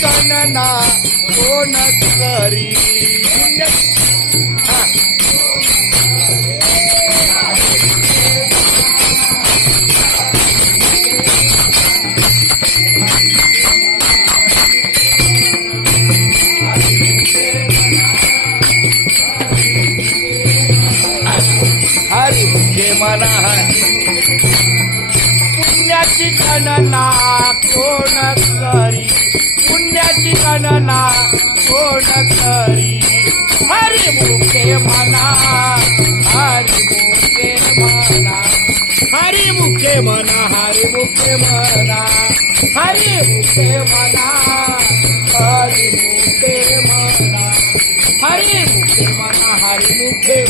गणना कोण करी हरी मुखे मना पुण्याची गणना कोण करी पुण्याची गणना कोण करी हरी मुखे म्हणा हरी मुखे म्हणा हरी मुखे म्हणा हरी मुखे म्हणा हरी मुखे म्हणा हरी मुखे म्हणा हरी मुखे म्हणा हरी मुखे